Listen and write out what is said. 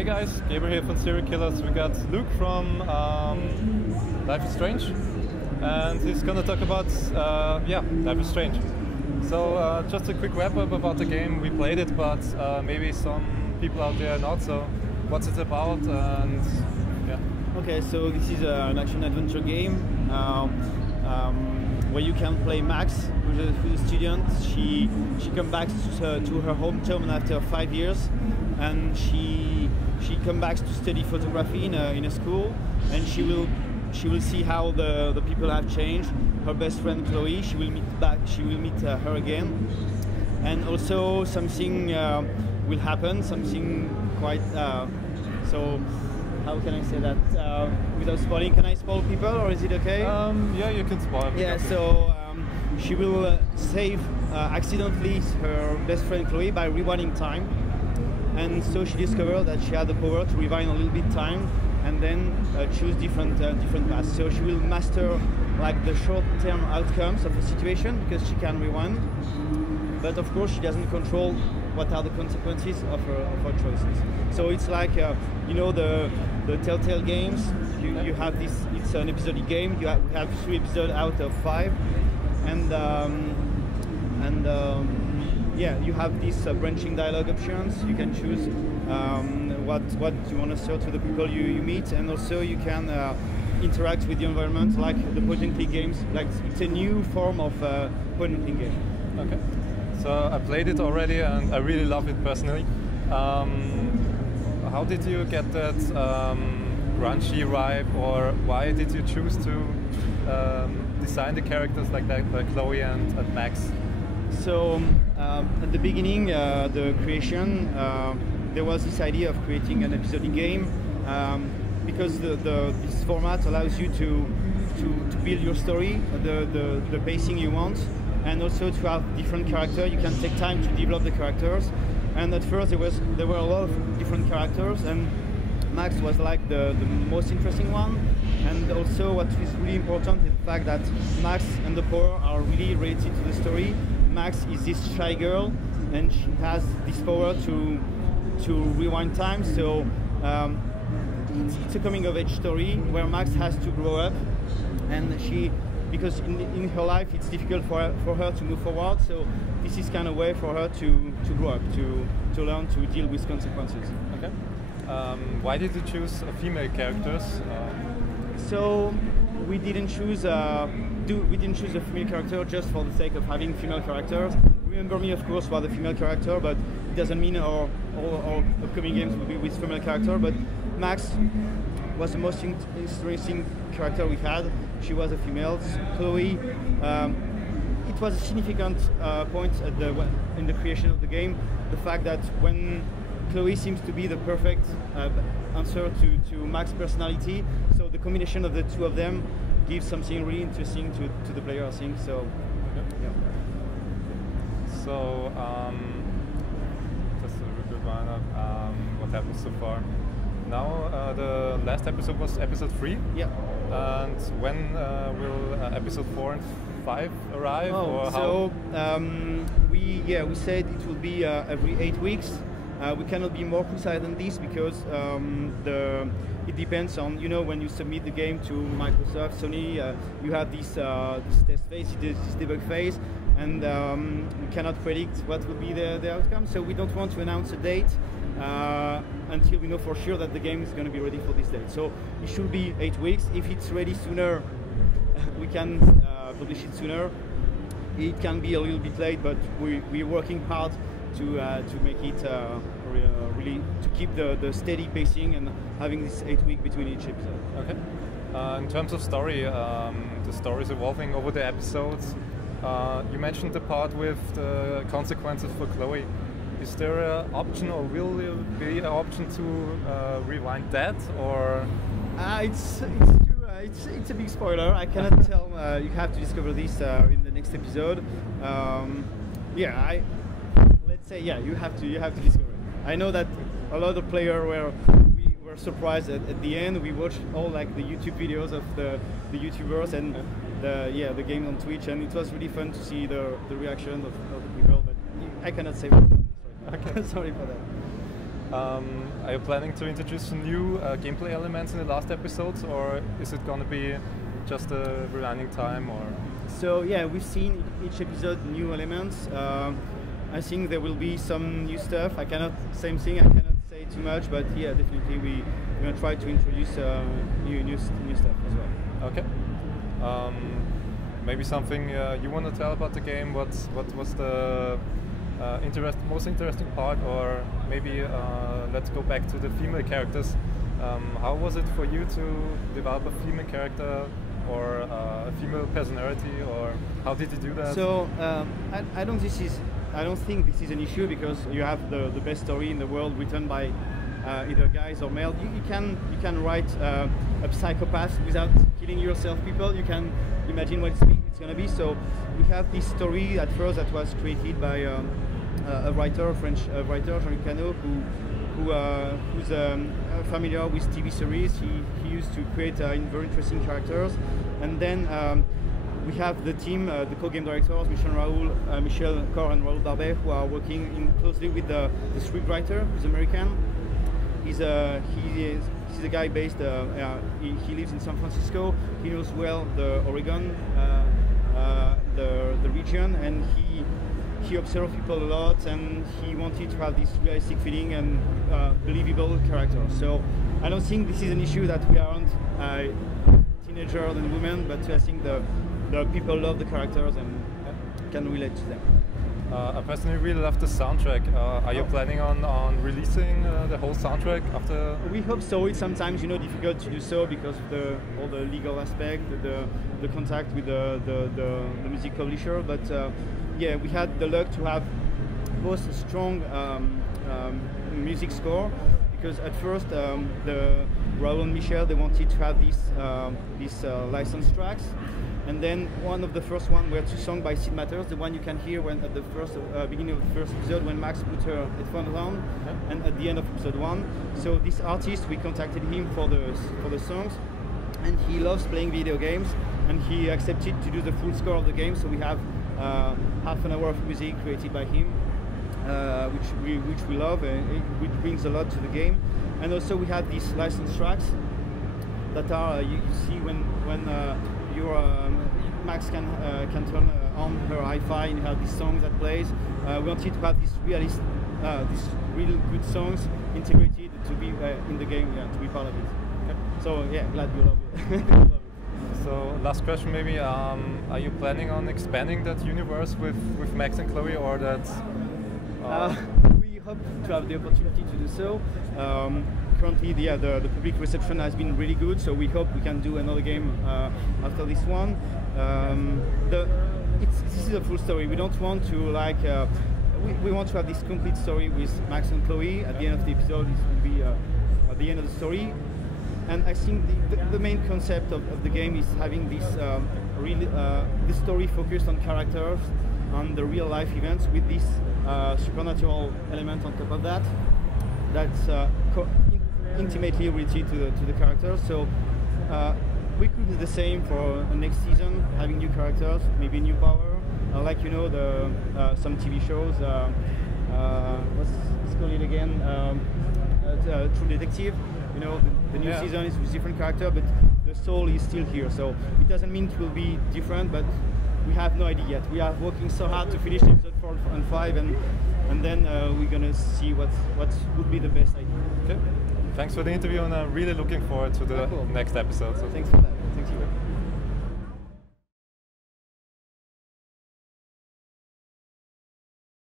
Hey guys, Gabriel here from Serial Killers. We got Luc from Life is Strange, and he's gonna talk about Life is Strange. So just a quick wrap up about the game. We played it, but maybe some people out there not. So what's it about? And yeah. Okay, so this is an action adventure game where you can play Max, who's a student. She comes back to her hometown after 5 years, and she comes back to study photography in a school, and she will see how the people have changed. Her best friend Chloe, she will meet her again, and also something will happen, something quite so. How can I say that without spoiling? Can I spoil people, or is it okay? Yeah, you can spoil. Yeah, so she will save accidentally her best friend Chloe by rewinding time, and so she discovered that she had the power to rewind a little bit time and then choose different paths. So she will master like the short-term outcomes of a situation because she can rewind, but of course she doesn't control what are the consequences of her choices. So it's like the Telltale games. You have this. It's an episodic game. We have 3 episodes out of 5, and you have these branching dialogue options. You can choose what you want to say to the people you meet, and also you can interact with the environment like the point-and-click games. Like it's a new form of point-and-click game. Okay. So I played it already, and I really love it personally. How did you get that grungy vibe, or why did you choose to design the characters like that, like Chloe and Max? So at the beginning, the creation, there was this idea of creating an episodic game because this format allows you to build your story, the pacing you want, and also to have different characters. You can take time to develop the characters. And at first there were a lot of different characters, and Max was like the most interesting one. And also what is really important is the fact that Max and the power are really related to the story. Max is this shy girl, and she has this power to rewind time. So it's a coming of age story where Max has to grow up, and because in her life it's difficult for her to move forward, so this is kind of way for her to grow up, to learn to deal with consequences. Okay. Why did you choose female characters? So we didn't choose a female character just for the sake of having female characters. Remember Me, of course, was a female character, but it doesn't mean all our upcoming games will be with female character. But Max was the most interesting character we had. She was a female. Chloe, it was a significant point in the creation of the game. The fact that when Chloe seems to be the perfect answer to Max's personality, so the combination of the two of them gives something really interesting to the player, I think. So, okay. Yeah. So, just a quick roundup. What happened so far? Now, the last episode was episode 3. Yeah. And when will episode 4 and 5 arrive? Oh, or so we said it will be every 8 weeks. We cannot be more precise than this because it depends on when you submit the game to Microsoft, Sony. You have this test phase, this debug phase, and we cannot predict what will be the outcome. So we don't want to announce a date until we know for sure that the game is going to be ready for this date. So it should be 8 weeks. If it's ready sooner, we can publish it sooner. It can be a little bit late, but we're working hard to make it really to keep the steady pacing and having this 8 week between each episode. Okay. In terms of story, the story is evolving over the episodes. You mentioned the part with the consequences for Chloe. Is there an option, or will there be an option to rewind that, or? It's a big spoiler. I cannot tell. You have to discover this in the next episode. Let's say you have to discover it. I know that a lot of players were surprised at the end. We watched all like the YouTube videos of the YouTubers and the games on Twitch, and it was really fun to see the reaction of the people. But I cannot say more. Okay. Sorry for that. Are you planning to introduce new gameplay elements in the last episodes, or is it going to be just a rewinding time? Or so yeah, we've seen each episode new elements. I think there will be some new stuff. I cannot say too much, but yeah, definitely we're gonna try to introduce new stuff as well. Okay. Maybe something you want to tell about the game? What was the most interesting part, or maybe let's go back to the female characters. How was it for you to develop a female character or a female personality, or how did you do that? So I don't think this is an issue, because you have the best story in the world written by either guys or male. You can write a psychopath without killing yourself people. You can imagine what it's going to be. So we have this story at first that was created by a French writer, Jean-Luc Baghadoust, who's familiar with TV series. He used to create very interesting characters. And then we have the team, the co-game directors, Michel Cor and Raoul Barbet, who are working closely with the scriptwriter, who's American. He's a guy based. He lives in San Francisco. He knows well the Oregon, the region, and he observes people a lot, and he wanted to have this realistic feeling and believable character. So I don't think this is an issue that we aren't teenagers and women, but I think the people love the characters and can relate to them. I personally really love the soundtrack. Are you planning on releasing the whole soundtrack after? We hope so. It's sometimes difficult to do so because of all the legal aspect, the contact with the music publisher. But yeah, we had the luck to have both a strong music score, because at first the Raoul and Michel, they wanted to have these licensed tracks. And then one of the first one were two songs by Sid Matters, the one you can hear at the first beginning of the first episode when Max put her headphones on, and at the end of episode 1. So this artist, we contacted him for the songs, and he loves playing video games, and he accepted to do the full score of the game. So we have half an hour of music created by him, which we love, which brings a lot to the game. And also we have these licensed tracks that are you see when Max can turn on her hi-fi and have these songs that plays. We wanted to have these really good songs integrated to be in the game, to be part of it. Okay. So yeah, glad you love it. So last question maybe, are you planning on expanding that universe with Max and Chloe, or that? We hope to have the opportunity to do so. Currently, the public reception has been really good, so we hope we can do another game after this one. This is a full story. We don't want to we want to have this complete story with Max and Chloe. At the end of the episode, it will be at the end of the story. And I think the main concept of the game is having this this story focused on characters, on the real life events, with this supernatural element on top of that. That's intimately related to the characters. So we could do the same for the next season, having new characters, maybe new power, like some TV shows. What's called it again? True Detective. The new season is with different character, but the soul is still here. So it doesn't mean it will be different, but we have no idea yet. We are working so hard to finish episode 4 and 5, and then we're gonna see what would be the best idea. Okay. Thanks for the interview, and I'm really looking forward to the next episode. So thanks for that.